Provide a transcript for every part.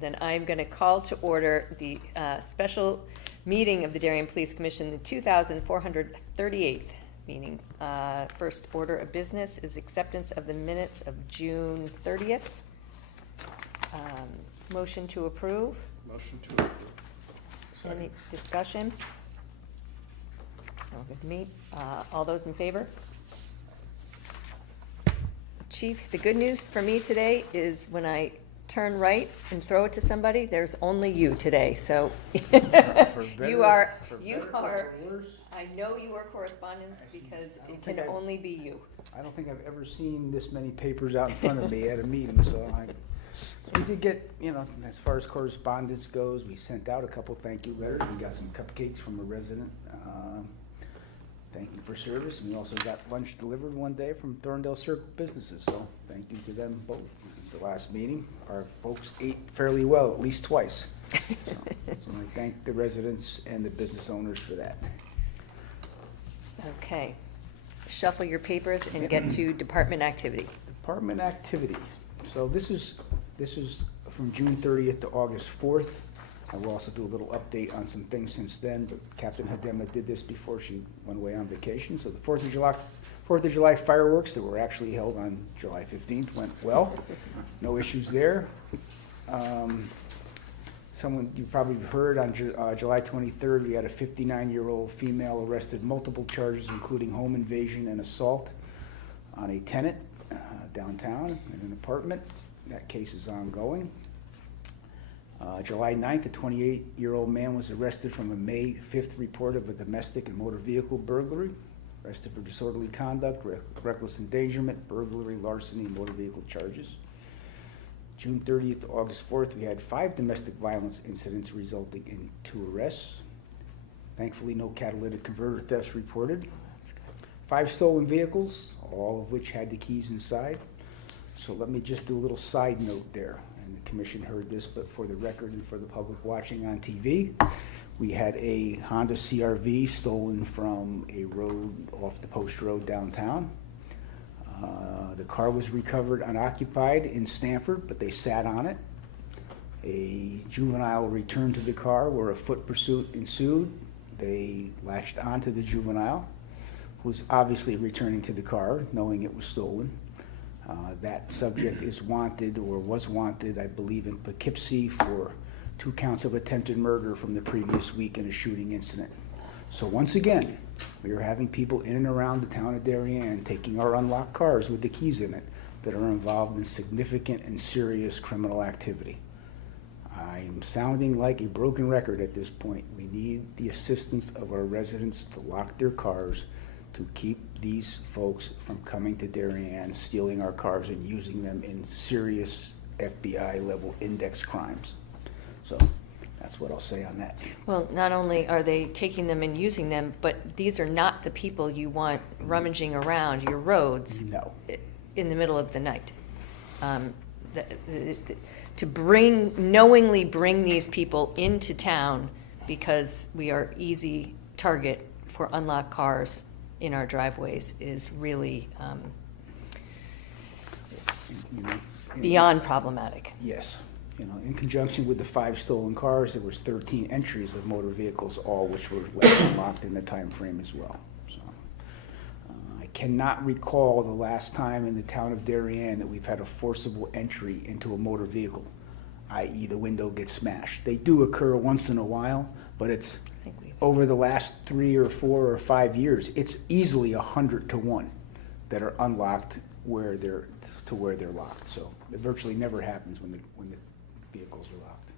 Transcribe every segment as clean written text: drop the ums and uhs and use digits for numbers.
then I'm going to call to order the special meeting of the Darien Police Commission, the 2,438th meeting. First order of business is acceptance of the minutes of June 30th. Motion to approve. Motion to approve. Second. Any discussion? No, good to me. All those in favor? Chief, the good news for me today is when I turn right and throw it to somebody, there's only you today, so you are, I know you are correspondence because it can only be you. I don't think I've ever seen this many papers out in front of me at a meeting, so we did get, as far as correspondence goes, we sent out a couple thank you letters. We got some cupcakes from a resident, thank you for service. And we also got lunch delivered one day from Thorndale Circle Businesses, so thank you to them both. Since the last meeting, our folks ate fairly well, at least twice. So I thank the residents and the business owners for that. Okay, shuffle your papers and get to department activity. Department activities. So this is from June 30th to August 4th. I will also do a little update on some things since then, but Captain Hadema did this before she went away on vacation. So the 4th of July fireworks that were actually held on July 15th went well. No issues there. Someone you probably heard on July 23rd, we had a 59-year-old female arrested, multiple charges including home invasion and assault on a tenant downtown in an apartment. That case is ongoing. July 9th, a 28-year-old man was arrested from a May 5th report of a domestic and motor vehicle burglary. Arrested for disorderly conduct, reckless endangerment, burglary, larceny, and motor vehicle charges. June 30th to August 4th, we had 5 domestic violence incidents resulting in 2 arrests. Thankfully, no catalytic converter thefts reported. 5 stolen vehicles, all of which had the keys inside. So let me just do a little side note there. And the commission heard this, but for the record and for the public watching on TV, we had a Honda CR-V stolen from a road off the Post Road downtown. The car was recovered unoccupied in Stanford, but they sat on it. A juvenile returned to the car where a foot pursuit ensued. They latched onto the juvenile, who was obviously returning to the car, knowing it was stolen. That subject is wanted, or was wanted, I believe, in Poughkeepsie for 2 counts of attempted murder from the previous week in a shooting incident. So once again, we are having people in and around the town of Darien taking our unlocked cars with the keys in it that are involved in significant and serious criminal activity. I'm sounding like a broken record at this point. We need the assistance of our residents to lock their cars to keep these folks from coming to Darien, stealing our cars and using them in serious FBI level index crimes. So that's what I'll say on that. Well, not only are they taking them and using them, but these are not the people you want rummaging around your roads. No. In the middle of the night. To knowingly bring these people into town because we are easy target for unlocked cars in our driveways is really it's beyond problematic. Yes. In conjunction with the 5 stolen cars, there was 13 entries of motor vehicles, all which were left unlocked in the time frame as well. So, I cannot recall the last time in the town of Darien that we've had a forcible entry into a motor vehicle, i.e. the window gets smashed. They do occur once in a while, but it's over the last 3 or 4 or 5 years, it's easily 100 to 1 that are unlocked where they're locked. So it virtually never happens when the vehicles are locked.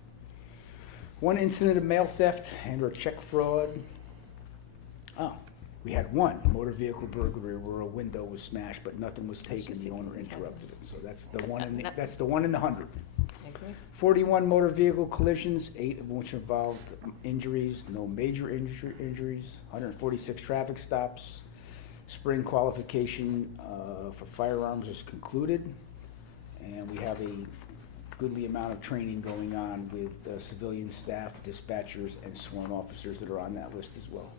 1 incident of mail theft and or check fraud. We had 1 motor vehicle burglary where a window was smashed, but nothing was taken. The owner interrupted it. So that's the one in the 100. 41 motor vehicle collisions, 8 of which involved injuries, no major injuries. 146 traffic stops. Spring qualification for firearms is concluded, and we have a goodly amount of training going on with civilian staff, dispatchers, and sworn officers that are on that list as well.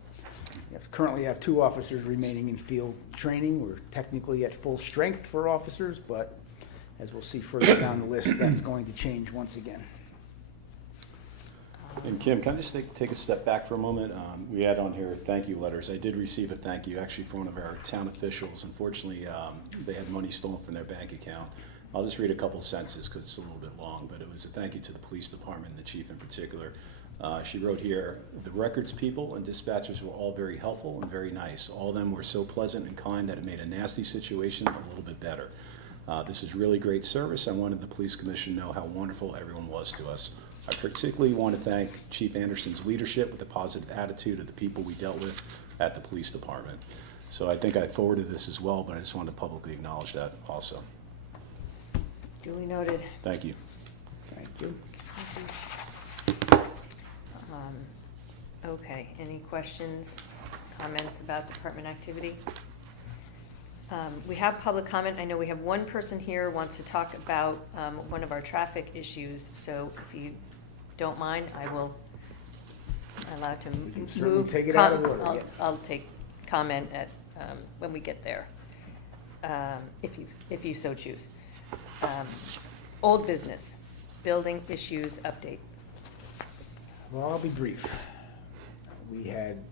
We currently have 2 officers remaining in field training. We're technically at full strength for officers, but as we'll see further down the list, that's going to change once again. And Kim, can I just take a step back for a moment? We had on here thank you letters. I did receive a thank you actually from one of our town officials. Unfortunately, they had money stolen from their bank account. I'll just read a couple sentences because it's a little bit long, but it was a thank you to the police department and the chief in particular. She wrote here, the records people and dispatchers were all very helpful and very nice. All of them were so pleasant and kind that it made a nasty situation a little bit better. This is really great service. I wanted the police commission to know how wonderful everyone was to us. I particularly want to thank Chief Anderson's leadership with the positive attitude of the people we dealt with at the police department. So I think I forwarded this as well, but I just wanted to publicly acknowledge that also. Duly noted. Thank you. Thank you. Okay, any questions, comments about department activity? We have public comment. I know we have one person here who wants to talk about one of our traffic issues, so if you don't mind, I will allow to We can certainly move. take it out of order, yeah. I'll take comment at, when we get there, if you so choose. Old business, building issues update. Well, I'll be brief. We had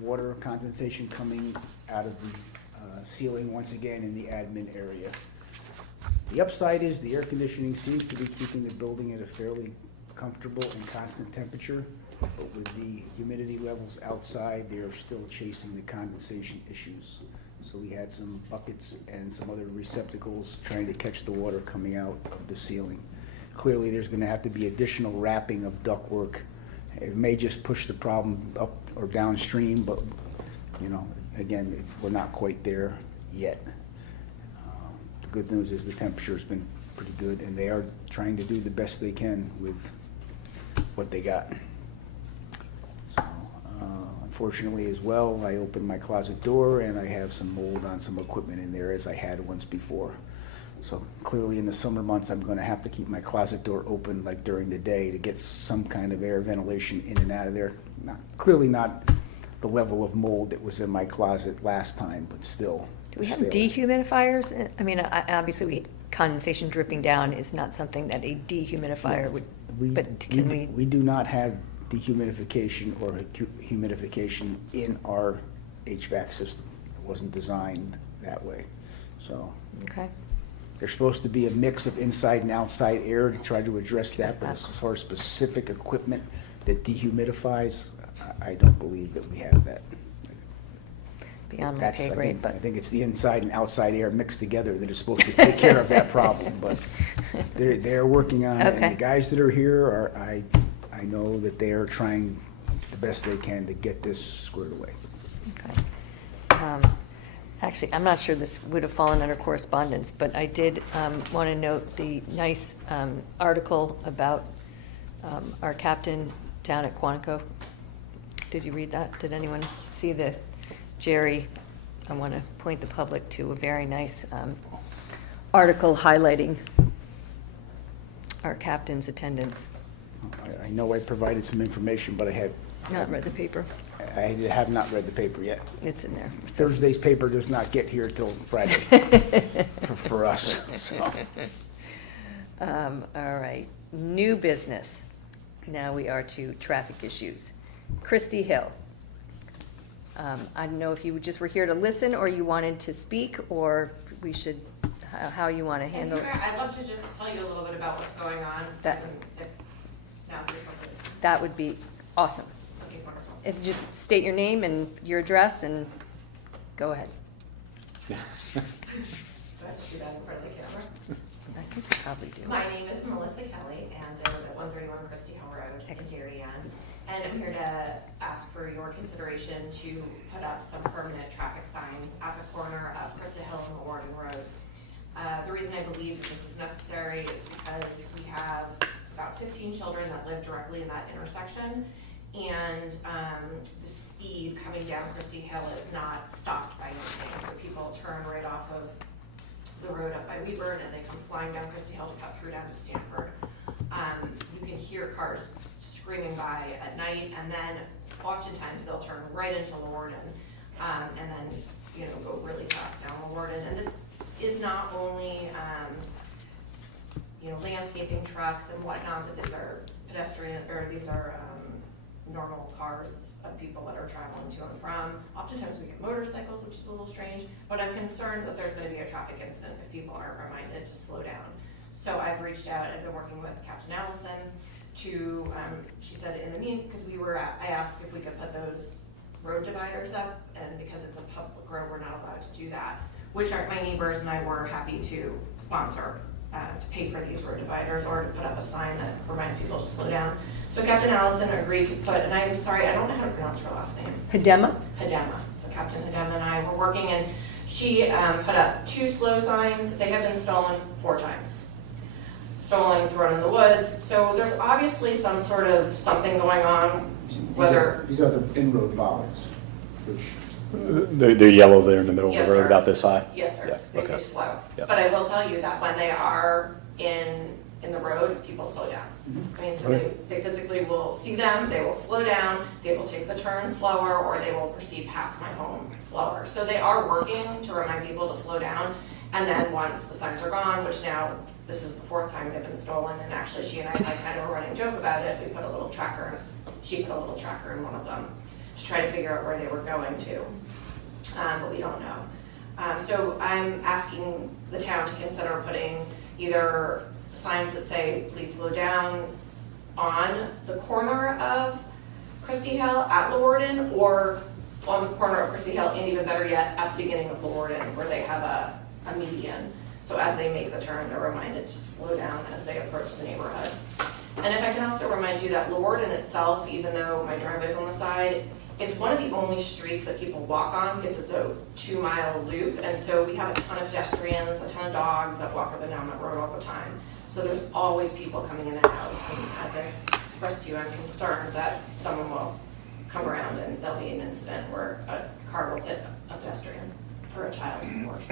water condensation coming out of the ceiling once again in the admin area. The upside is the air conditioning seems to be keeping the building at a fairly comfortable and constant temperature, but with the humidity levels outside, they are still chasing the condensation issues. So we had some buckets and some other receptacles trying to catch the water coming out of the ceiling. Clearly, there's gonna have to be additional wrapping of ductwork. It may just push the problem up or downstream, but, you know, again, we're not quite there yet. The good news is the temperature's been pretty good, and they are trying to do the best they can with what they got. So, unfortunately as well, I opened my closet door and I have some mold on some equipment in there as I had once before. So clearly in the summer months, I'm gonna have to keep my closet door open like during the day to get some kind of air ventilation in and out of there. Clearly not the level of mold that was in my closet last time, but still. Do we have still. dehumidifiers? I mean, obviously, condensation dripping down is not something that a dehumidifier would, but can we? We do not have dehumidification or humidification in our HVAC system. It wasn't designed that way, so. Okay, There's supposed to be a mix of inside and outside air to try to address that, but as that. far as specific equipment that dehumidifies, I don't believe that we have that. beyond my That's, pay I grade, think- but. I think it's the inside and outside air mixed together that is supposed to take care of that problem, but they're working on it. And Okay. the guys that are here are, I know that they are trying the best they can to get this squared away. Okay. Actually, I'm not sure this would have fallen under correspondence, but I did want to note the nice article about our captain down at Quantico. Did you read that? Did anyone see the, Jerry, I want to point the public to a very nice article highlighting our captain's attendance. I know I provided some information, but I Not read the paper. have not read the paper yet. It's in there. So- Thursday's paper does not get here till Friday for us, so. All right, new business. Now we are to traffic issues. Christie Hill. I don't know if you just were here to listen, or you wanted to speak, or we should, how you want to handle it. I'd love to just tell you a little bit about what's going on. That- If now's the appropriate. That would be awesome. Okay, wonderful. If just state your name and your address and go ahead. Do I have to do that in front of the camera? I think you probably do. My name is Melissa Kelly, and I live at 131 Christie Hill Road in Darien. And I'm here to ask for your consideration to put up some permanent traffic signs at the corner of Christie Hill and Warden Road. The reason I believe that this is necessary is because we have about 15 children that live directly in that intersection. And the speed coming down Christie Hill is not stopped by anything. So people turn right off of the road up by Weaver and they come flying down Christie Hill to cut through down to Stanford. You can hear cars screaming by at night, and then oftentimes they'll turn right into Warden, and then go really fast down Warden. And this is not only landscaping trucks and whatnot, but these are pedestrian, or these are normal cars of people that are traveling to and from. Oftentimes we get motorcycles, which is a little strange, but I'm concerned that there's gonna be a traffic incident if people aren't reminded to slow down. So I've reached out, I've been working with Captain Allison to, she said in the because I asked if we could put those road dividers up, and because it's a public road, we're not allowed to do that, which my neighbors and I were happy to sponsor, to pay for these road dividers or to put up a sign that reminds people to slow down. So Captain Allison agreed to put, and I'm sorry, I don't know how to pronounce her last name. Hedema? Hedema. So Captain Hedema and I were working, and she put up 2 slow signs. They have been stolen 4 times. Stolen, thrown in the woods. So there's obviously some sort of something going on, whether. These are the in-road bollards, which. They're yellow there in the middle of Yes, the road, sir. about this high? Yes, sir. Yeah, They say okay. slow. Yeah. But I will tell you that when they are in the road, people slow down. I mean, so they physically will see them, they will slow down, they will take the turn slower, or they will proceed past my home slower. So they are working to remind people to slow down. And then once the signs are gone, which now this is the 4th time they've been stolen, and actually she and I had kind of a running joke about it. We put a little tracker, she put a little tracker in one of them to try to figure out where they were going to. But we don't know. So I'm asking the town to consider putting either signs that say, please slow down on the corner of Christie Hill at Lewarden, or on the corner of Christie Hill, and even better yet, at the beginning of Lewarden, where they have a median. So as they make the turn, they're reminded to slow down as they approach the neighborhood. And if I can also remind you that Lewarden itself, even though my driveway's on the side, it's one of the only streets that people walk on because it's a 2-mile loop. And so we have a ton of pedestrians, a ton of dogs that walk up and down that road all the time. So there's always people coming in and out. And as I expressed to you, I'm concerned that someone will come around and there'll be an incident where a car will hit a pedestrian or a child, of course.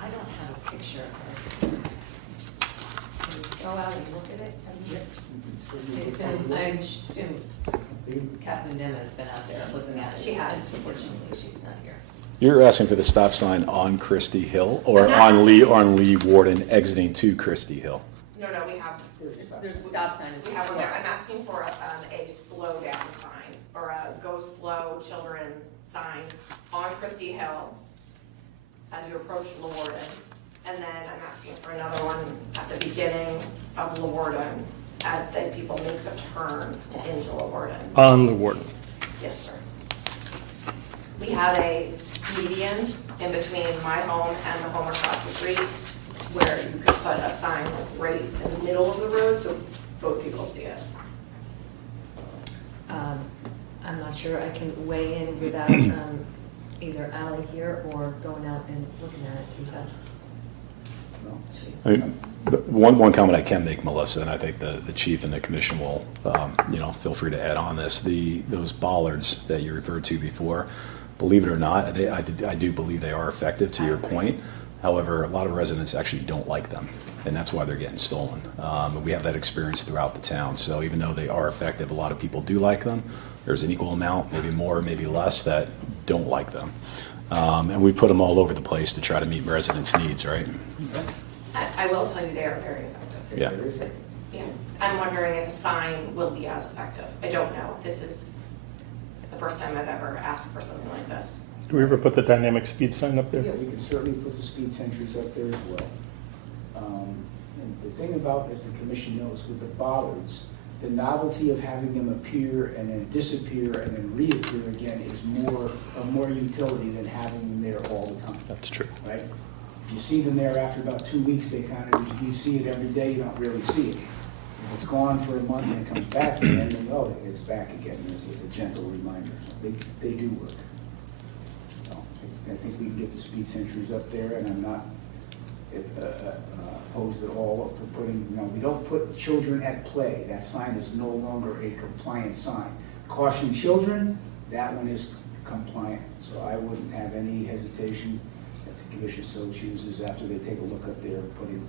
I don't have a picture of her. Can you go out and look at it? I assume Captain Dim has been out there looking at it. She has. Unfortunately, she's not here. You're asking for the stop sign on Christie Hill, or I'm not on Lee asking- Warden exiting to Christie Hill? No, we have. There's a stop sign. It's We have one there. I'm asking for a slow down sign, or a go slow children sign on Christie Hill as you approach Lewarden. And then I'm asking for another one at the beginning of Lewarden as people make the turn into Lewarden. On the warden. Yes, sir. We have a median in between my home and the home across the street where you could put a sign like right in the middle of the road so both people see it. I'm not sure I can weigh in without either Ally here or going out and looking at it. Do you have- I mean, one comment I can make, Melissa, and I think the chief and the commission will, feel free to add on this. Those bollards that you referred to before, believe it or not, I do believe they are effective, to your point. However, a lot of residents actually don't like them, and that's why they're getting stolen. We have that experience throughout the town. So even though they are effective, a lot of people do like them. There's an equal amount, maybe more, maybe less, that don't like them. And we put them all over the place to try to meet residents' needs, right? I will tell you they are very effective. Yeah. Very effective. Yeah, I'm wondering if a sign will be as effective. I don't know. This is the first time I've ever asked for something like this. Do we ever put the dynamic speed sign up there? Yeah, we can certainly put the speed sentries up there as well. And the thing about, as the commission knows, with the bollards, the novelty of having them appear and then disappear and then reappear again is more utility than having them there all the time, That's true. right? If you see them there after about 2 weeks, they kind of, you see it every day, you don't really see it. If it's gone for a month and it comes back again, then, oh, it's back again, there's a gentle reminder. So they do work. So I think we can get the speed sentries up there, and I'm not opposed at all for putting, we don't put children at play. That sign is no longer a compliant sign. Caution children, that one is compliant, so I wouldn't have any hesitation if the commission so chooses after they take a look up there, putting.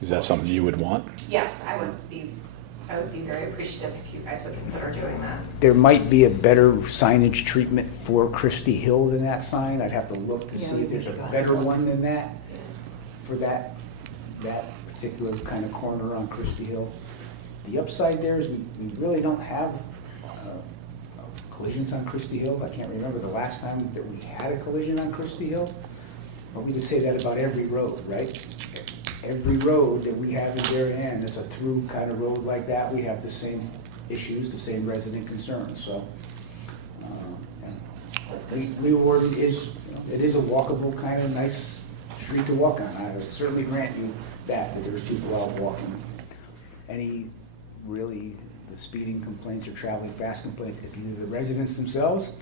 Is that something you would want? Yes, I would be very appreciative if you guys would consider doing that. There might be a better signage treatment for Christie Hill than that sign. I'd have to look to Yeah, see we if there's a think about better it. one than that for that that particular kind of corner on Christie Hill. The upside there is we really don't have collisions on Christie Hill. I can't remember the last time that we had a collision on Christie Hill, but we can say that about every road, right? Every road that we have in Darien is a through kind of road like that. We have the same issues, the same resident concerns, so. Lee Warden is, it is a walkable kind of nice street to walk on. I would certainly grant you that there's people out walking. Any really, the speeding complaints or traveling fast complaints, it's either the residents themselves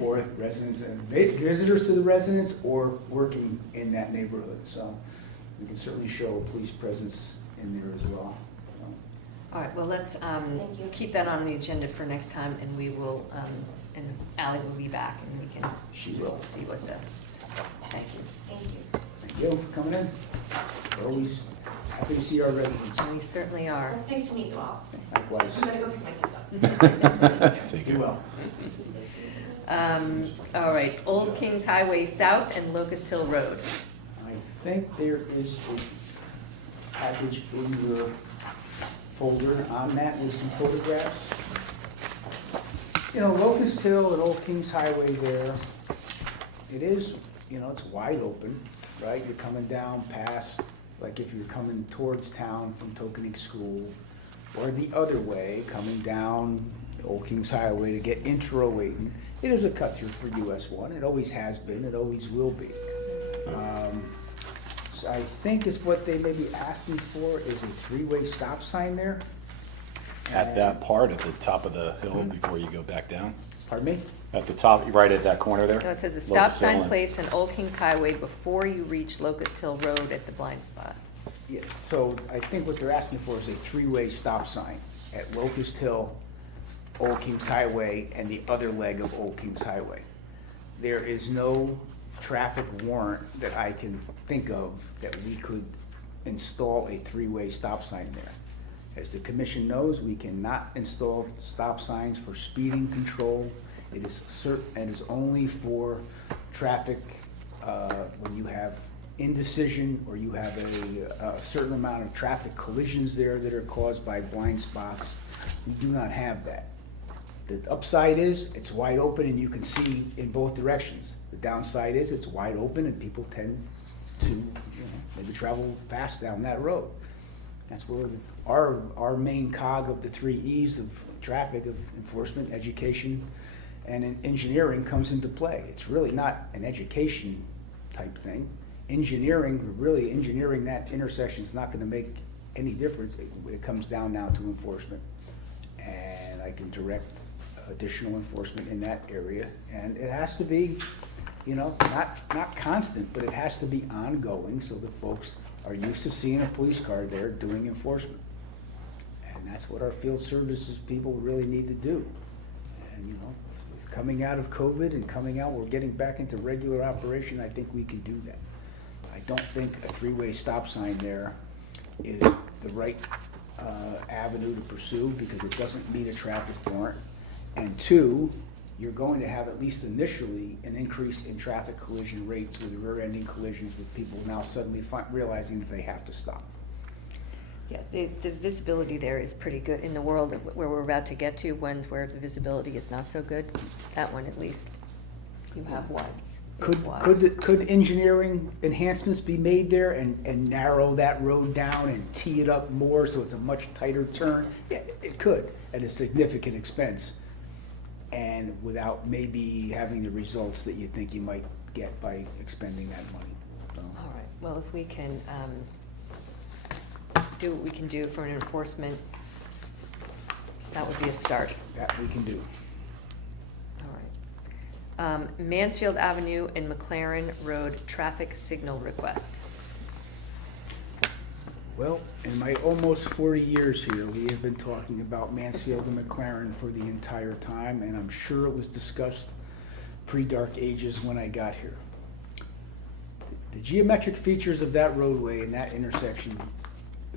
or residents and visitors to the residents or working in that neighborhood. So we can certainly show a police presence in there as well. All right, well, let's Thank you. keep that on the agenda for next time, and we will, and Ally will be back, and we can She will. see what the, thank you. Thank you. Thank you for coming in. We're always happy to see our residents. We certainly are. It's nice to meet you all. Likewise. I'm gonna go pick my kids up. Take You care. will. All right, Old Kings Highway South and Locust Hill Road. I think there is a package in your folder on that with some photographs. You know, Locust Hill and Old Kings Highway there, it is, you know, it's wide open, right? You're coming down past, like if you're coming towards town from Tokenique School, or the other way, coming down Old Kings Highway to get into Rowayton. It is a cut through for US 1. It always has been, it always will be. So I think is what they may be asking for is a three-way stop sign there. At that part, at the top of the hill before you go back down? Pardon me? At the top, right at that corner there? No, it says a stop Locust Hill sign and- placed on Old Kings Highway before you reach Locust Hill Road at the blind spot. Yes, so I think what they're asking for is a three-way stop sign at Locust Hill, Old Kings Highway, and the other leg of Old Kings Highway. There is no traffic warrant that I can think of that we could install a three-way stop sign there. As the commission knows, we cannot install stop signs for speeding control. It is only for traffic when you have indecision or you have a certain amount of traffic collisions there that are caused by blind spots. We do not have that. The upside is it's wide open and you can see in both directions. The downside is it's wide open and people tend to maybe travel fast down that road. That's where our main cog of the 3 E's of traffic, of enforcement, education, and engineering comes into play. It's really not an education type thing. Engineering that intersection is not going to make any difference. It comes down now to enforcement. And I can direct additional enforcement in that area. And it has to be, not constant, but it has to be ongoing so the folks are used to seeing a police car there doing enforcement. And that's what our field services people really need to do. And, coming out of COVID and we're getting back into regular operation, I think we can do that. I don't think a three-way stop sign there is the right avenue to pursue because it doesn't meet a traffic warrant. And two, you're going to have at least initially an increase in traffic collision rates with rear-ending collisions with people now suddenly realizing that they have to stop. Yeah, the visibility there is pretty good in the world of where we're about to get to, ones where the visibility is not so good. That one at least, you have ones. It's wide. Could engineering enhancements be made there and narrow that road down and tee it up more so it's a much tighter turn? Yeah, it could at a significant expense and without maybe having the results that you think you might get by expending that money. So, All right, well, if we can do what we can do for an enforcement, that would be a start. that we can do. All right. Mansfield Avenue and McLaren Road traffic signal request. Well, in my almost 40 years here, we have been talking about Mansfield and McLaren for the entire time, and I'm sure it was discussed pre-dark ages when I got here. The geometric features of that roadway and that intersection,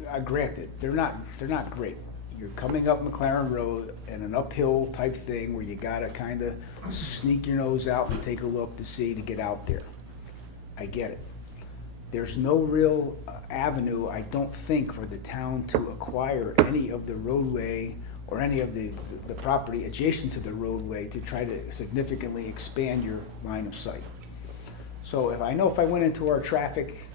I grant it, they're not great. You're coming up McLaren Road and an uphill type thing where you gotta kind of sneak your nose out and take a look to see to get out there. I get it. There's no real avenue, I don't think, for the town to acquire any of the roadway or any of the property adjacent to the roadway to try to significantly expand your line of sight. So if I went into our traffic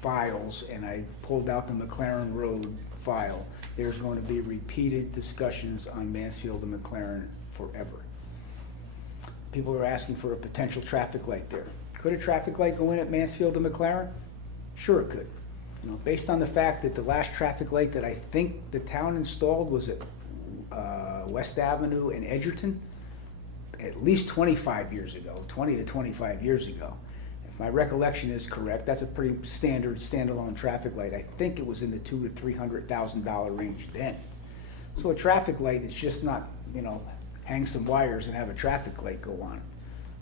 files and I pulled out the McLaren Road file, there's going to be repeated discussions on Mansfield and McLaren forever. People are asking for a potential traffic light there. Could a traffic light go in at Mansfield and McLaren? Sure it could. You know, based on the fact that the last traffic light that I think the town installed was at West Avenue and Edgerton, at least 25 years ago, 20 to 25 years ago. If my recollection is correct, that's a pretty standard standalone traffic light. I think it was in the $200,000 to $300,000 range then. So a traffic light is just not, you know, hang some wires and have a traffic light go on.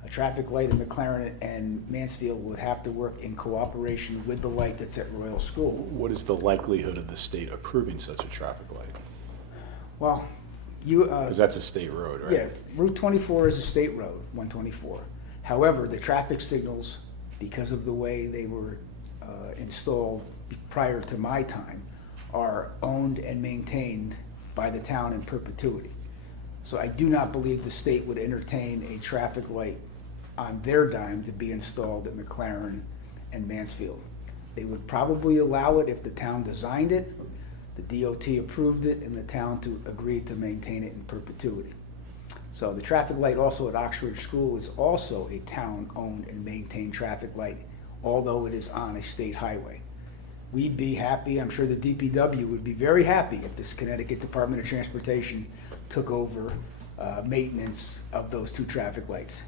A traffic light in McLaren and Mansfield would have to work in cooperation with the light that's at Royal School. What is the likelihood of the state approving such a traffic light? Well, you, Because that's a state road, right? yeah, Route 24 is a state road, 124. However, the traffic signals, because of the way they were installed prior to my time, are owned and maintained by the town in perpetuity. So I do not believe the state would entertain a traffic light on their dime to be installed at McLaren and Mansfield. They would probably allow it if the town designed it, the DOT approved it, and the town to agree to maintain it in perpetuity. So the traffic light also at Oxford School is also a town-owned and maintained traffic light, although it is on a state highway. We'd be happy, I'm sure the DPW would be very happy if this Connecticut Department of Transportation took over maintenance of those two traffic lights.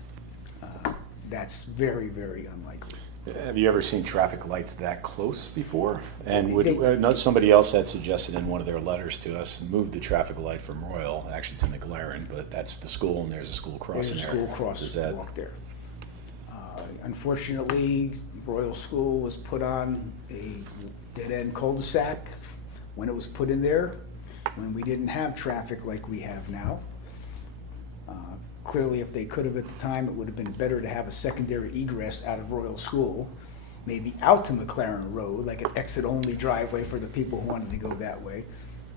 That's very, very unlikely. Have you ever seen traffic lights that close before? And They- somebody else had suggested in one of their letters to us, move the traffic light from Royal, actually to McLaren, but that's the school and there's a school crossing There's a there. school Does that- crosswalk there. Unfortunately, Royal School was put on a dead-end cul-de-sac when it was put in there, when we didn't have traffic like we have now. Clearly, if they could have at the time, it would have been better to have a secondary egress out of Royal School, maybe out to McLaren Road, like an exit-only driveway for the people who wanted to go that way.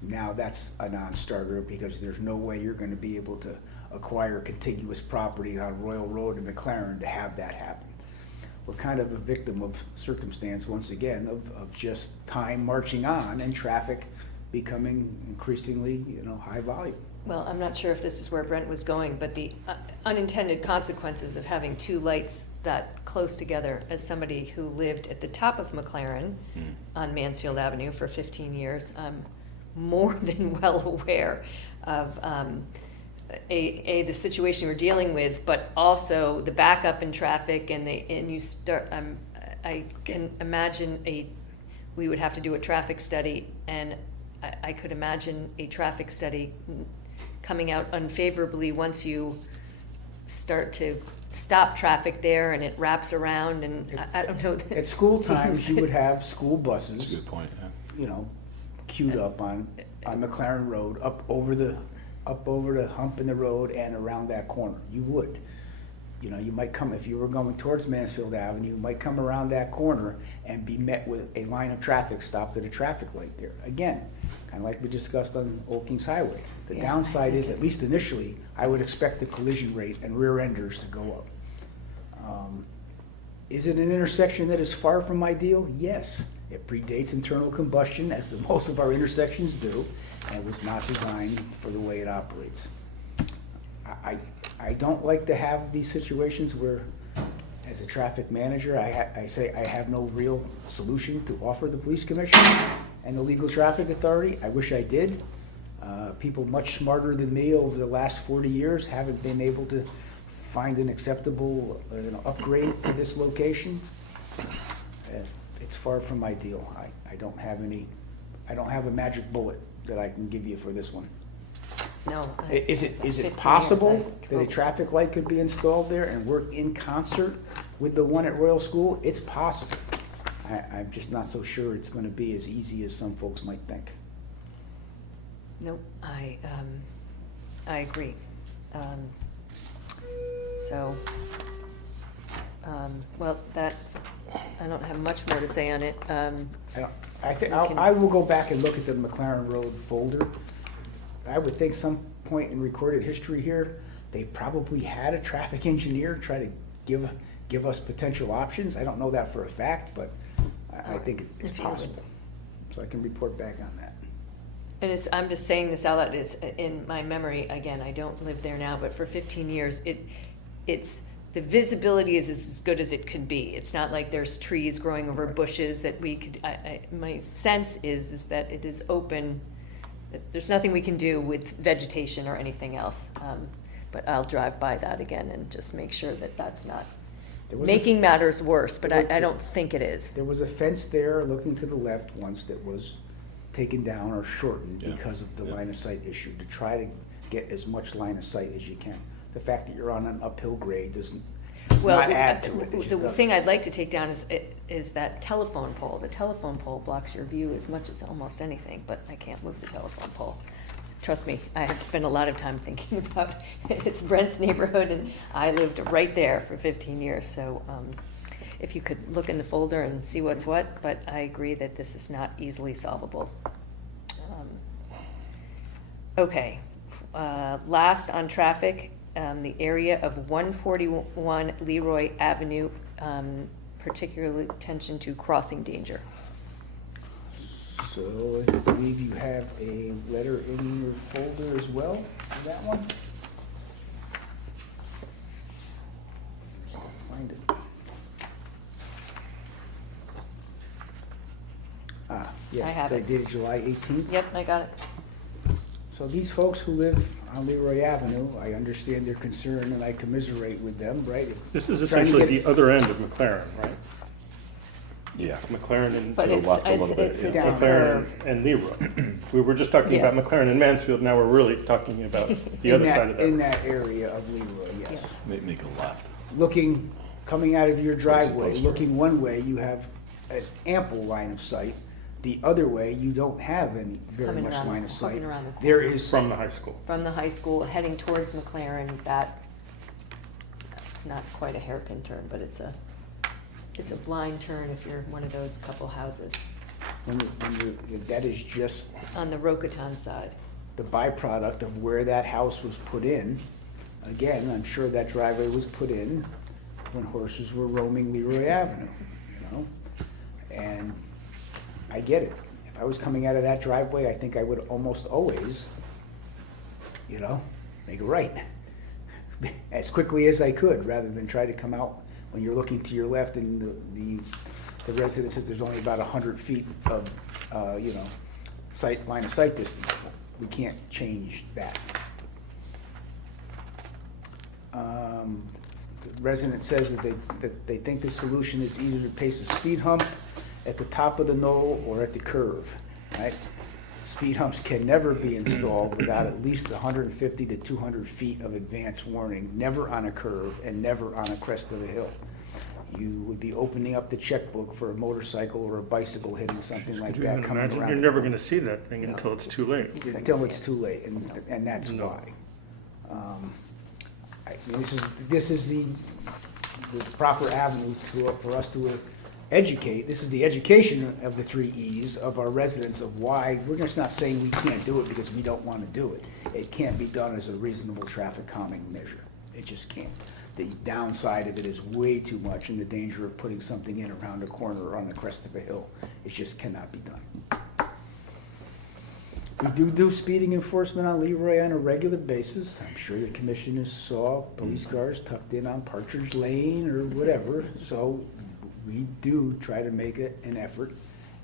Now that's a non-starter because there's no way you're gonna be able to acquire contiguous property on Royal Road and McLaren to have that happen. We're kind of a victim of circumstance, once again, of just time marching on and traffic becoming increasingly, high volume. Well, I'm not sure if this is where Brent was going, but the unintended consequences of having two lights that close together, as somebody who lived at the top of McLaren on Mansfield Avenue for 15 years, I'm more than well aware of the situation we're dealing with, but also the backup in traffic I can imagine we would have to do a traffic study, and I could imagine a traffic study coming out unfavorably once you start to stop traffic there and it wraps around, and I don't know. At school times, Seems- you would have school That's a buses, good point, yeah. queued up on McLaren Road, up over the hump in the road and around that corner. You would. You might come, if you were going towards Mansfield Avenue, you might come around that corner and be met with a line of traffic stopped at a traffic light there. Again, kind of like we discussed on Old Kings Highway. The Yeah, downside I think is, at least initially, I would expect the collision rate and rear enders to go up. Is it an intersection that is far from ideal? Yes. It predates internal combustion, as most of our intersections do, and it was not designed for the way it operates. I don't like to have these situations where, as a traffic manager, I say I have no real solution to offer the police commissioner and the legal traffic authority. I wish I did. People much smarter than me over the last 40 years haven't been able to find an acceptable upgrade to this location. It's far from ideal. I don't have a magic bullet that I can give you for this one. No. Is 15 it years, possible I that a drove- traffic light could be installed there and work in concert with the one at Royal School? It's possible. I'm just not so sure it's gonna be as easy as some folks might think. Nope, I agree. Well, that I don't have much more to say on it. I think, We can- I will go back and look at the McLaren Road folder. I would think some point in recorded history here, they probably had a traffic engineer try to give us potential options. I don't know that for a fact, but I think it's If you would. possible. So I can report back on that. And I'm just saying this out loud, it's in my memory, again, I don't live there now, but for 15 years, the visibility is as good as it could be. It's not like there's trees growing over bushes that we could, my sense is that it is open, that there's nothing we can do with vegetation or anything else. But I'll drive by that again and just make sure that that's not There was a- making matters worse, but I don't think it is. There was a fence there looking to the left once that was taken down or shortened Yeah. because of the Yeah. line of sight issue, to try to get as much line of sight as you can. The fact that you're on an uphill grade does Well, not add to it. It just the doesn't. thing I'd like to take down is that telephone pole. The telephone pole blocks your view as much as almost anything, but I can't move the telephone pole. Trust me, I have spent a lot of time thinking about it. It's Brent's neighborhood, and I lived right there for 15 years, so if you could look in the folder and see what's what, but I agree that this is not easily solvable. Okay, last on traffic, the area of 141 Leroy Avenue, particularly attention to crossing danger. So I believe you have a letter in your folder as well, for that one? Just gotta find it. I Yes, have they it. dated July 18th. Yep, I got it. So these folks who live on Leroy Avenue, I understand their concern and I commiserate with them, right? This is Trying to essentially get- the other end of McLaren, right? Yeah. McLaren and But the it's, left a it's, little bit, it's a yeah. McLaren curve. and Leroy. We were just talking Yeah. about McLaren and Mansfield, now we're really talking about the In other that- side of In that. that area of Leroy, yes. Make a left. Looking, coming out of your driveway, closer. looking one way, you have an ample line of sight. The other way, you don't have any, very coming much around- line of sight. coming around the corner. There is, From the high school. From the high school, heading towards McLaren, it's not quite a hairpin turn, but it's a blind turn if you're one of those couple houses that is just on the Roqueton side. the byproduct of where that house was put in. Again, I'm sure that driveway was put in when horses were roaming Leroy Avenue, you know? And I get it. If I was coming out of that driveway, I think I would almost always, you know, make a right as quickly as I could, rather than try to come out when you're looking to your left and the residence says there's only about 100 feet of, you know, line of sight distance. We can't change that. The resident says that they think the solution is either to place a speed hump at the top of the knoll or at the curve, right? Speed humps can never be installed without at least 150 to 200 feet of advance warning, never on a curve and never on a crest of a hill. You would be opening up the checkbook for a motorcycle or a bicycle hitting something like Could you that even coming imagine? around. You're the never corner. gonna see that thing until it's too late. Until it's too late, and that's No. why. This is the proper avenue for us to educate. This is the education of the 3 E's of our residents of why, we're just not saying we can't do it because we don't want to do it. It can't be done as a reasonable traffic calming measure. It just can't. The downside of it is way too much, and the danger of putting something in around a corner or on the crest of a hill, it just cannot be done. We do speeding enforcement on Leroy on a regular basis. I'm sure the commissioners saw police cars tucked in on Partridge Lane or whatever. So we do try to make an effort.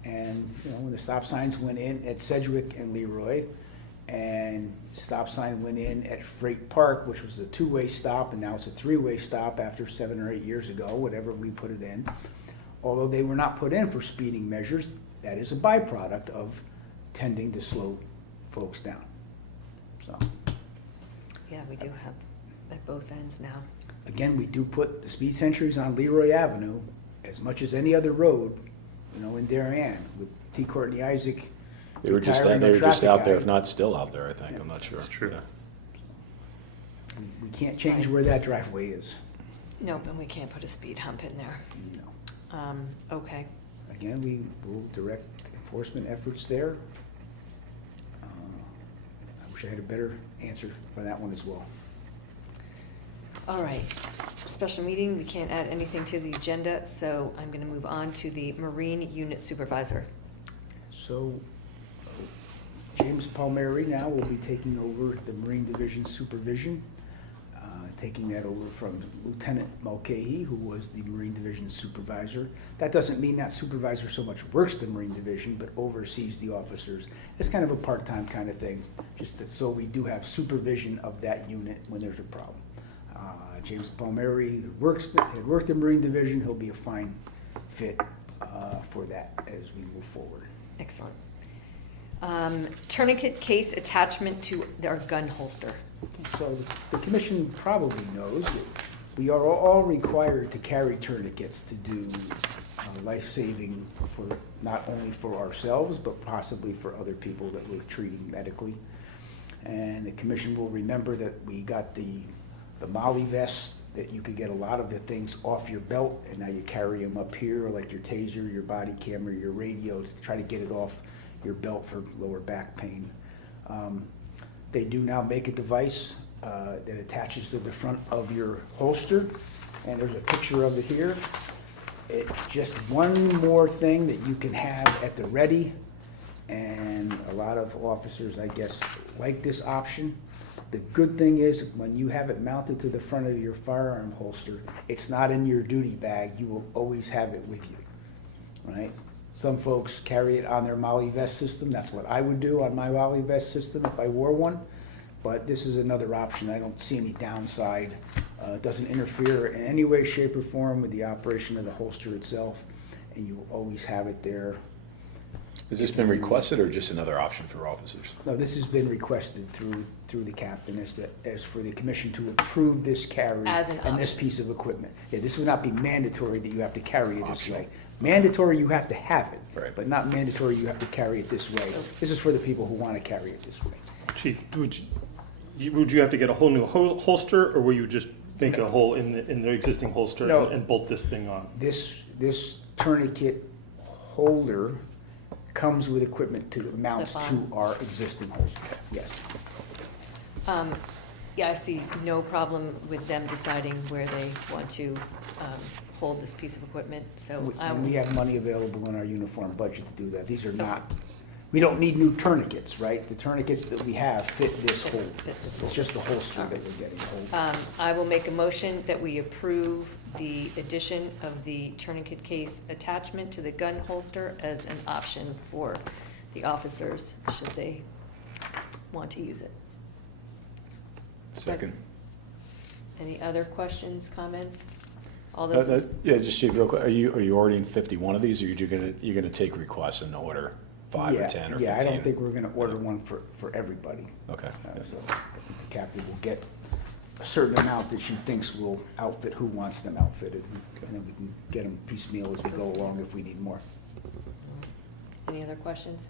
And, you know, when the stop signs went in at Sedgwick and Leroy, and stop sign went in at Freight Park, which was a 2-way stop, and now it's a 3-way stop after 7 or 8 years ago, whatever we put it in. Although they were not put in for speeding measures, that is a byproduct of tending to slow folks down. So, Yeah, we do have at both ends now. again, we do put the speed sentries on Leroy Avenue as much as any other road, you know, in Darien, with T. Courtney Isaac. They were just retiring they a were just traffic out there, guy. if not still out there, I think. I'm not sure. It's true. Yeah. We can't change where that driveway is. No, and we can't put a speed hump in there. No. Okay. Again, we will direct enforcement efforts there. I wish I had a better answer for that one as well. All right. Special meeting, we can't add anything to the agenda, so I'm going to move on to the Marine Unit Supervisor. So, James Palmieri now will be taking over the Marine Division supervision, taking that over from Lieutenant Mulcahy, who was the Marine Division supervisor. That doesn't mean that supervisor so much works the Marine Division, but oversees the officers. It's kind of a part-time kind of thing, so we do have supervision of that unit when there's a problem. James Palmieri had worked the Marine Division. He'll be a fine fit for that as we move forward. Excellent. Tourniquet case attachment to our gun holster. So the commission probably knows that we are all required to carry tourniquets to do life-saving for not only for ourselves, but possibly for other people that we're treating medically. And the commission will remember that we got the Molly vest, that you could get a lot of the things off your belt, and now you carry them up here, like your taser, your body camera, your radio, to try to get it off your belt for lower back pain. They do now make a device that attaches to the front of your holster, and there's a picture of it here. It's just one more thing that you can have at the ready, and a lot of officers, I guess, like this option. The good thing is, when you have it mounted to the front of your firearm holster, it's not in your duty bag. You will always have it with you, right? Some folks carry it on their Molly vest system. That's what I would do on my Molly vest system if I wore one. But this is another option. I don't see any downside. It doesn't interfere in any way, shape, or form with the operation of the holster itself, and you will always have it there. Has this been requested or just another option for officers? No, this has been requested through the captain as for the commission to approve this carry As an and this option. piece of equipment. Yeah, this would not be mandatory that you have to carry it this Optional. way. Mandatory, you have to have it, Right. but not mandatory, you have to carry it this way. So- This is for the people who want to carry it this way. Chief, would you have to get a whole new holster, or will you just make a hole in the existing holster No. and bolt this thing on? This tourniquet holder comes with equipment to mounts Clip to on. our existing holster, yes. Yeah, I see no problem with them deciding where they want to hold this piece of equipment, so And we have money available in our uniform budget to do that. These are not, we don't need new tourniquets, right? The tourniquets that we have fit this hold. Fit this It's just the holster that we're getting hold. I will make a motion that we approve the addition of the tourniquet case attachment to the gun holster as an option for the officers, should they want to use it. Second. Any other questions, comments? All those, Yeah, just Chief, real quick, are you ordering 51 of these, or you're gonna take requests and order 5 or 10 or 15? Yeah, I don't think we're gonna order one for everybody. Okay. So I think the captain will get a certain amount that she thinks will outfit who wants them outfitted. And then we can get them piecemeal as we go along if we need more. any other questions?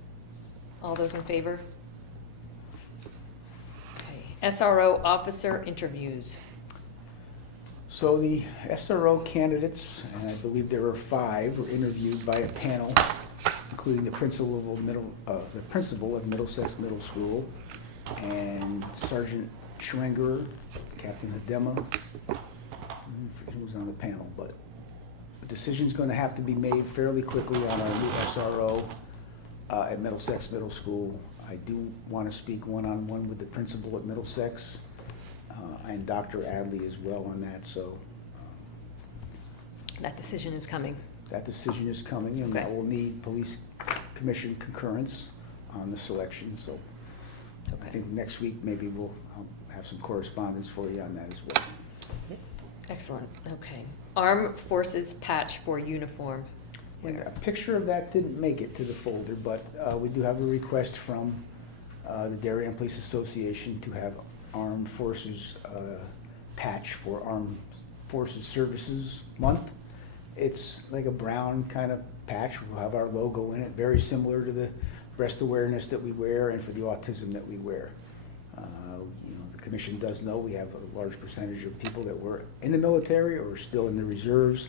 All those in favor? Okay. SRO officer interviews. So the SRO candidates, and I believe there are 5, were interviewed by a panel, including the principal of Middlesex Middle School, and Sergeant Schwenger, Captain Hedema, who was on the panel, but the decision's gonna have to be made fairly quickly on our new SRO at Middlesex Middle School. I do wanna speak one-on-one with the principal at Middlesex, and Dr. Adley as well on that, so That decision is coming. that decision is coming, and that Okay. will need police commission concurrence on the selection, so I Okay. think next week maybe I'll have some correspondence for you on that as well. Excellent, okay. Armed Forces patch for uniform. And Where? a picture of that didn't make it to the folder, but we do have a request from the Darien Police Association to have Armed Forces patch for Armed Forces Services Month. It's like a brown kind of patch. We'll have our logo in it, very similar to the breast awareness that we wear and for the autism that we wear. The commission does know we have a large percentage of people that were in the military or still in the reserves.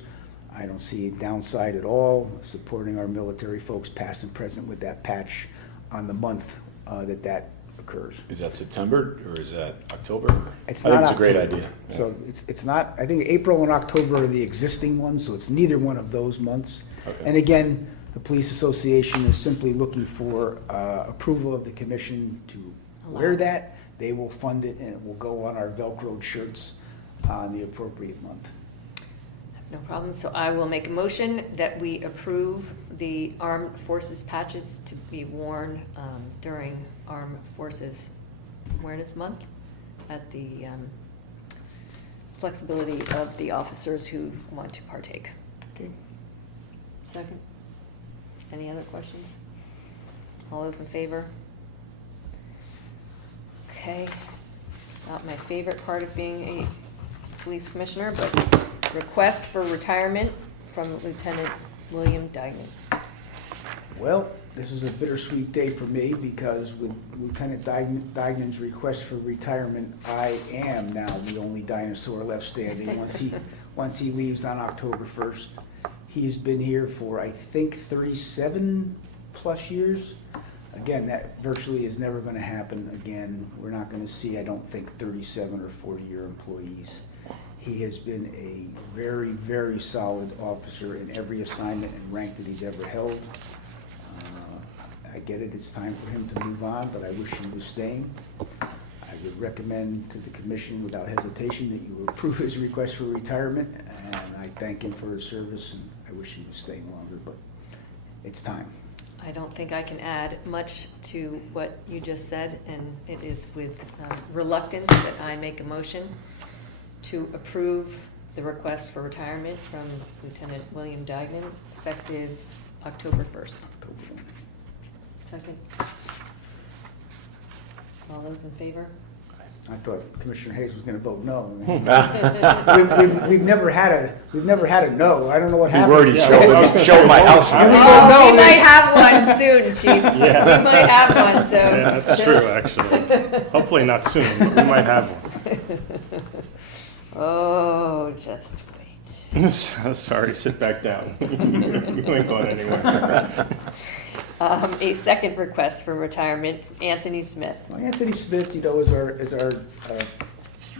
I don't see a downside at all, supporting our military folks past and present with that patch on the month that occurs. Is that September or is that October? It's I think not it's a great October. idea. Yeah. So it's not, I think April and October are the existing ones, so it's neither one of those months. Okay. And again, the Police Association is simply looking for approval of the commission to wear that. They will fund it, and it will go on our Velcroed shirts on the appropriate month. No problem. So I will make a motion that we approve the Armed Forces patches to be worn during Armed Forces Awareness Month at the flexibility of the officers who want to partake. Okay. Second. Any other questions? All those in favor? Okay. Not my favorite part of being a police commissioner, but request for retirement from Lieutenant William Dignan. Well, this is a bittersweet day for me because with Lieutenant Dignan's request for retirement, I am now the only dinosaur left standing once he leaves on October 1st. He has been here for, I think, 37 plus years. Again, that virtually is never going to happen again. We're not going to see, I don't think, 37 or 40-year employees. He has been a very, very solid officer in every assignment and rank that he's ever held. I get it, it's time for him to move on, but I wish he was staying. I would recommend to the commission without hesitation that you approve his request for retirement, and I thank him for his service, and I wish he was staying longer, but it's time. I don't think I can add much to what you just said, and it is with reluctance that I make a motion to approve the request for retirement from Lieutenant William Dignan, effective October 1st. Second. All those in favor? I thought Commissioner Hayes was going to vote no. We've never had a no. I don't know what Be happened. wordy, show my house. I mean, Oh, we no, might have one soon, Chief. Yeah. We might have one, so. Yeah, that's true, actually. Hopefully not soon, but we might have one. Oh, just wait. Sorry, sit back down. You ain't going anywhere. A second request for retirement, from Anthony Smith. Well, Anthony Smith, is our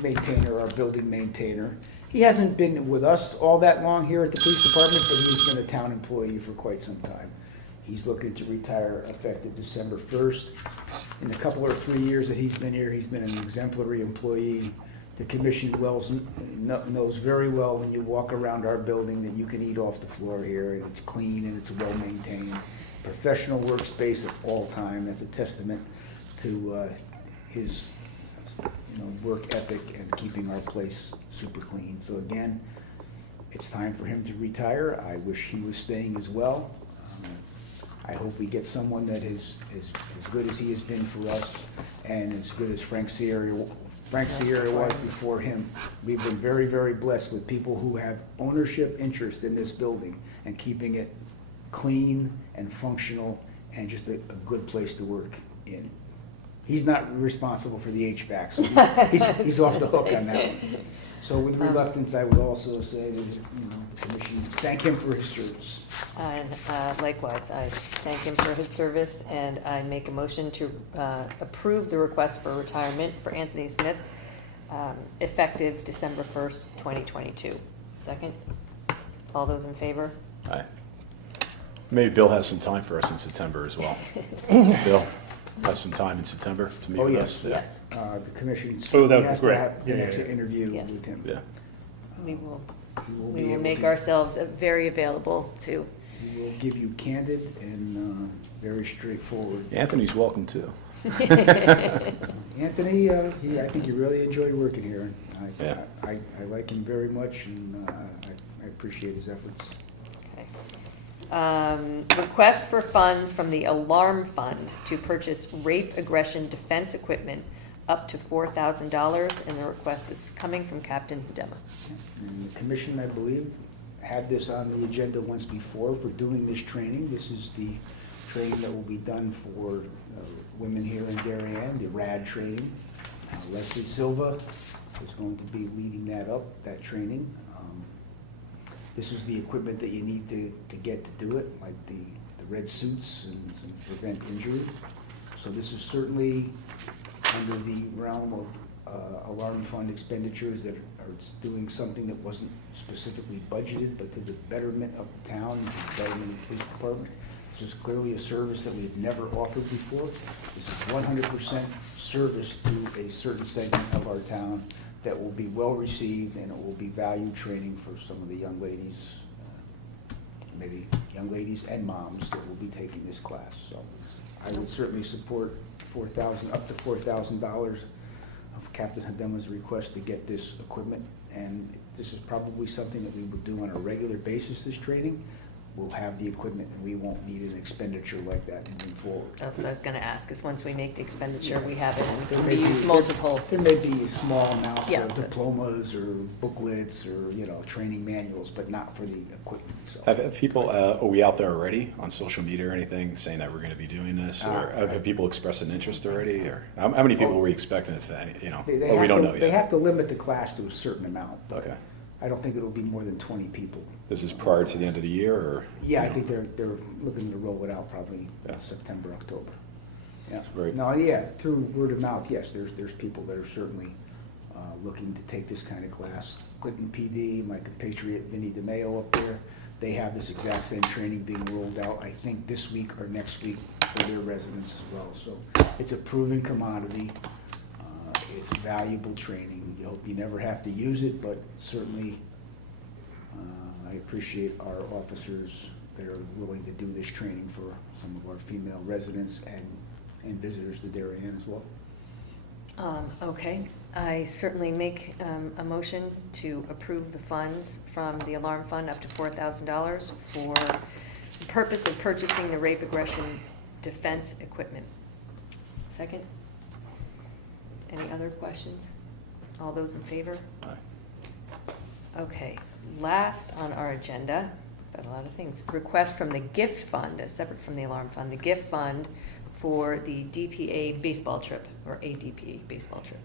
maintainer, our building maintainer. He hasn't been with us all that long here at the police department, but he's been a town employee for quite some time. He's looking to retire effective December 1st. In the couple or 3 years that he's been here, he's been an exemplary employee. The commission knows very well when you walk around our building that you can eat off the floor here, and it's clean and it's well maintained. Professional workspace at all time. That's a testament to his work ethic and keeping our place super clean. So again, it's time for him to retire. I wish he was staying as well. I hope we get someone that is as good as he has been for us and as good as Frank Sierra was before him. We've been very, very blessed with people who have ownership interest in this building and keeping it clean and functional and just a good place to work in. He's not responsible for the HVAC, so he's off the hook on that one. So with reluctance, I would also say that, the commission thank him for his service. And likewise, I thank him for his service, and I make a motion to approve the request for retirement for Anthony Smith, effective December 1st, 2022. Second. All those in favor? Aye. Maybe Bill has some time for us in September as well. Bill has some time in September to meet Oh, with yes. us. Yeah. The commission Oh, that would be has to great. have the Yeah, next yeah. interview Yes. with him. Yeah. We will He will We be will able make to- ourselves very available to. He will give you candid and very straightforward. Anthony's welcome too. Anthony, I think he really enjoyed working here. Yeah. I like him very much, and I appreciate his efforts. Okay. Request for funds from the Alarm Fund to purchase rape aggression defense equipment up to $4,000, and the request is coming from Captain Dema. And the commission, I believe, had this on the agenda once before for doing this training. This is the training that will be done for women here in Darien, the RAD training. Leslie Silva is going to be leading that training. This is the equipment that you need to get to do it, like the red suits and some prevent injury. So this is certainly under the realm of alarm fund expenditures that are doing something that wasn't specifically budgeted, but to the betterment of the town and the betterment of the police department. This is clearly a service that we've never offered before. This is 100% service to a certain segment of our town that will be well received, and it will be value training for some of the young ladies, maybe young ladies and moms that will be taking this class. So I would certainly support up to $4,000 of Captain Hadema's request to get this equipment. And this is probably something that we would do on a regular basis, this training. We'll have the equipment and we won't need an expenditure like that moving forward. That's what I was gonna ask, is once we make the expenditure, we have it, and we There can may be- reuse multiple. There may be small amounts Yeah, for but- diplomas or booklets or, training manuals, but not for the equipment itself. Have people, are we out there already on social media or anything saying that we're gonna be doing this? Or have people expressed an interest already? Or how many people were we expecting, if any, They or we have don't to- know They yet? have to limit the class to a certain amount. But Okay. I don't think it'll be more than 20 people. This is prior to the end of the year, or? Yeah, I think they're looking to roll it out probably Yeah. September, October. Yeah. Great. No, yeah, through word of mouth, yes, there's people that are certainly looking to take this kind of class. Clinton PD, my compatriot Vinny DeMeo up there, they have this exact same training being rolled out, I think this week or next week for their residents as well. So it's a proven commodity. It's valuable training. You hope you never have to use it, but certainly I appreciate our officers that are willing to do this training for some of our female residents and visitors to Darien as well. Okay, I certainly make a motion to approve the funds from the alarm fund up to $4,000 for the purpose of purchasing the rape aggression defense equipment. Second? Any other questions? All those in favor? Aye. Okay, last on our agenda, got a lot of things. Request from the gift fund, separate from the alarm fund, the gift fund for the DPA baseball trip, or ADP baseball trip.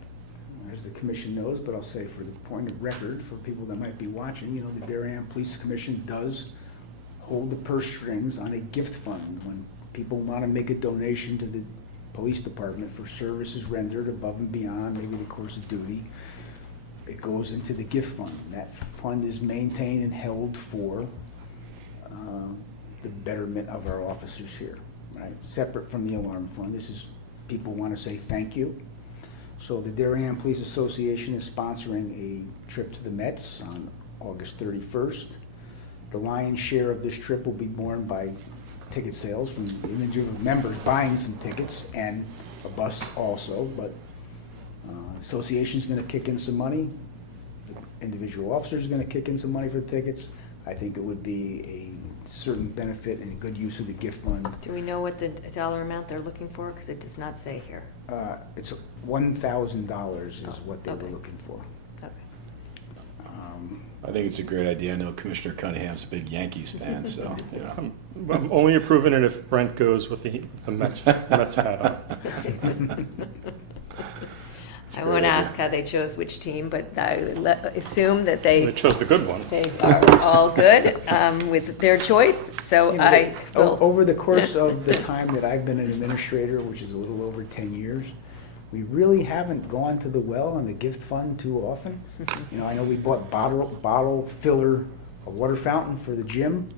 As the commission knows, but I'll say for the point of record, for people that might be watching, the Darien Police Commission does hold the purse strings on a gift fund. When people want to make a donation to the police department for services rendered above and beyond maybe the course of duty, it goes into the gift fund. That fund is maintained and held for the betterment of our officers here, right? Separate from the alarm fund. This is, people want to say thank you. So the Darien Police Association is sponsoring a trip to the Mets on August 31st. The lion's share of this trip will be borne by ticket sales from individual members buying some tickets and a bus also, but the association's gonna kick in some money. The individual officers are gonna kick in some money for the tickets. I think it would be a certain benefit and a good use of the gift fund. Do we know what the dollar amount they're looking for? Because it does not say here. It's $1,000 is what they were okay. looking for. Okay. I think it's a great idea. I know Commissioner Cunningham's a big Yankees fan, so, I'm only approving it if Brent goes with the Mets hat on. I won't ask how they chose which team, but I assume that they They chose the good one. are all good with their choice, so I will. Over the course of the time that I've been an administrator, which is a little over 10 years, we really haven't gone to the well on the gift fund too often. I know we bought bottle filler, a water fountain for the gym.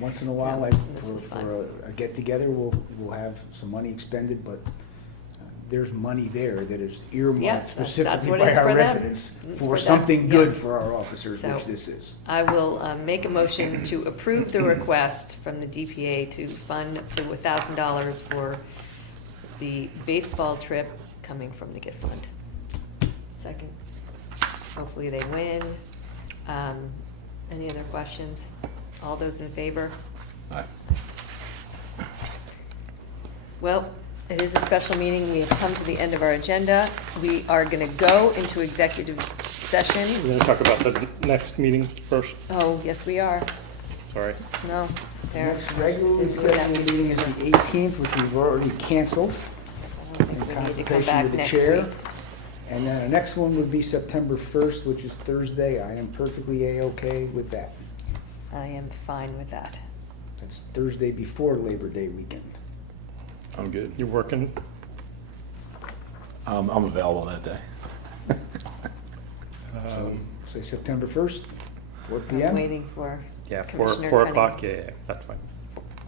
Once in a while, Yeah, like this is fun. for a get-together, we'll have some money expended, but there's money there that is earmarked Yes, that's specifically what by it's our for them. residents It's for for them, something good yes. for our officers, So- which this is. I will make a motion to approve the request from the DPA to fund up to $1,000 for the baseball trip coming from the gift fund. Second. Hopefully they win. Any other questions? All those in favor? aye. Well, it is a special meeting. We have come to the end of our agenda. We are going to go into executive session. We're gonna talk about the next meeting first. Oh, yes, we are. Sorry. No, there. Next regularly scheduled meeting is the 18th, which we've already canceled I don't think in we need to come consultation back with the next chair. week. And then the next one would be September 1st, which is Thursday. I am perfectly A-okay with that. I am fine with that. That's Thursday before Labor Day weekend. I'm good. You working? I'm available that day. So say September 1st, 4 I'm PM. waiting for Yeah, Commissioner 4 Cunningham. o'clock, yeah, that's fine.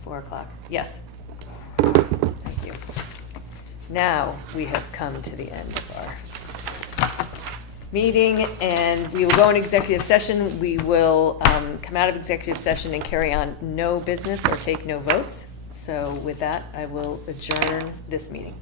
4 o'clock, yes. Thank you. Now, we have come to the end of our meeting, and we will go in executive session. We will come out of executive session and carry on no business or take no votes. So with that, I will adjourn this meeting.